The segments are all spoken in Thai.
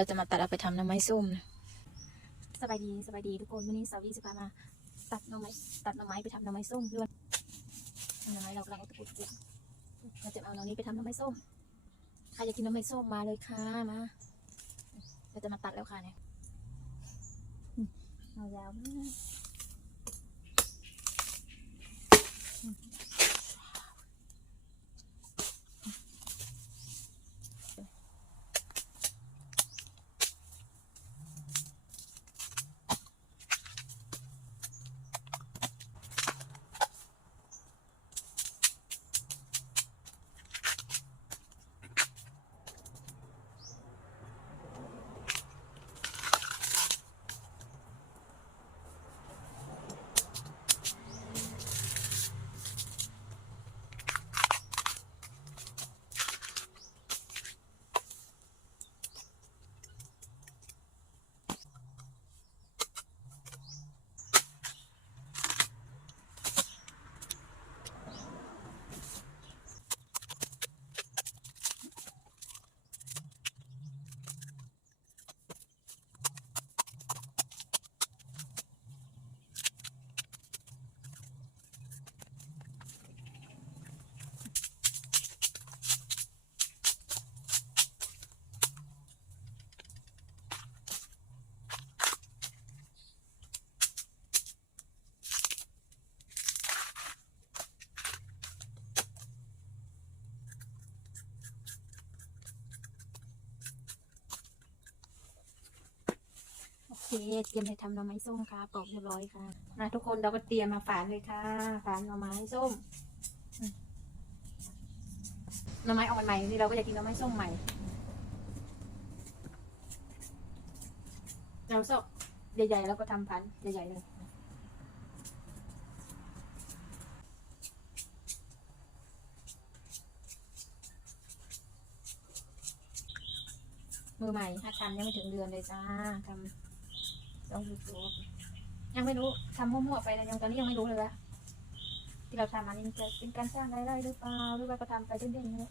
เราจะมาตัดเอาไปทำน้ำไม้ส้มนะสบายดีสบายดีทุกคนวันนี้สาวดีจะพามา ตัดหน่อไม้ตัดหน่อไม้ไปทำหน่อไม้ส้มด้วยหน่อไม้เรากำลังเอาตะปูตะปูเราจะเอาหน่อนี้ไปทำหน่อไม้ส้มใครอยากกินหน่อไม้ส้มมาเลยค่ะมาเราจะมาตัดแล้วค่ะเนี่ยเอายาวมาก เคเตรียมไปทำหน่อไม้ส้มค่ะปอกเรียบร้อยค่ะมาทุกคนเราก็เตรียมมาฝานเลยค่ะ ฝานหน่อไม้ส้มหน่อไม้ออกมาใหม่นี่เราก็จะกินหน่อไม้ส้มใหม่เราส้มใหญ่ๆแล้วก็ทำพันใหญ่ๆเลยมือใหม่ถ้าทำยังไม่ถึงเดือนเลยจ้าทำ ต้องดูยังไม่รู้ทำมั่วๆไปนะยังตอนนี้ยังไม่รู้เลยว่าที่เราทำอันนี้จะเป็นการสร้างรายได้หรือเปล่าหรือว่าก็ทำไปเรื่อยๆเนี่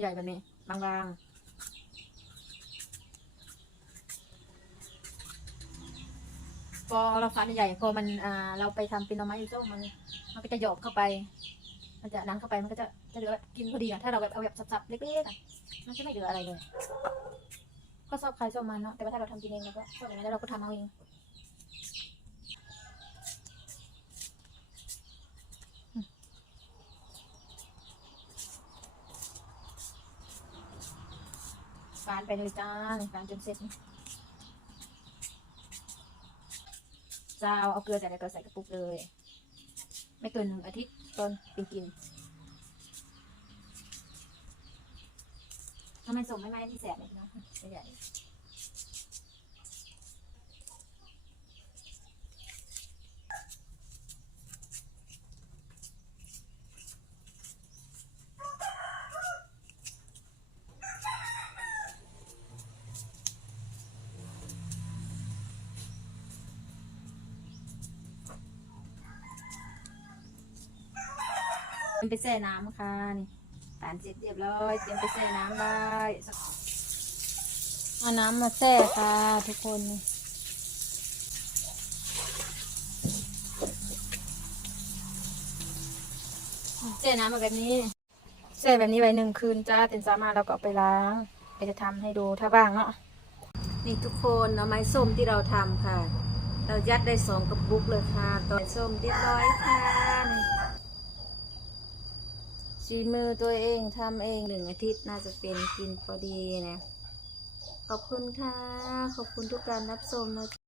ใหญ่แบบนี้บางๆ พอเราฟันใหญ่พอมันอ่าเราไปทำเป็นหน่อไม้ส้มมันมันก็จะหยอบเข้าไป มันจะนั้นเข้าไปมันก็จะจะเหลือกินพอดีอะถ้าเราแบบเอาแบบสับๆเล็กๆอะมันจะไม่เหลืออะไรเลย ก็ชอบใครชอบมันเนาะแต่ว่าถ้าเราทำกินเองเราก็ชอบอย่างนั้นแล้วเราก็ทำเอาเองฟานไปเลยจ้าฟานจนเสร็จ จะเอาเอาเกลือใส่ในกระใส่กระปุกเลย ไม่เกินหนึ่งอาทิตย์ตอนเป็นกินทำไมส่งไม่ไหมที่แสบเลยเนาะใหญ่ เป็นไปแช่น้ำค่ะนี่ตานเสร็จเรียบร้อยเตรียมไปแช่น้ำได้เอาน้ำมาแช่ค่ะทุกคนแช่น้ำมาแบบนี้แช่แบบนี้ไว้หนึ่งคืนจ้าตื่นเช้ามาเราก็ไปล้างเดี๋ยวจะทำให้ดูถ้าว่างเนาะนี่ทุกคนหน่อไม้ส้มที่เราทำค่ะ เรายัดได้สองกระปุกเลยค่ะตอนส้มเรียบร้อยค่ะ นี่ชีมือตัวเองทำเองหนึ่งอาทิตย์น่าจะเป็นกินพอดีนะ ขอบคุณค่ะ ขอบคุณทุกการรับชมนะ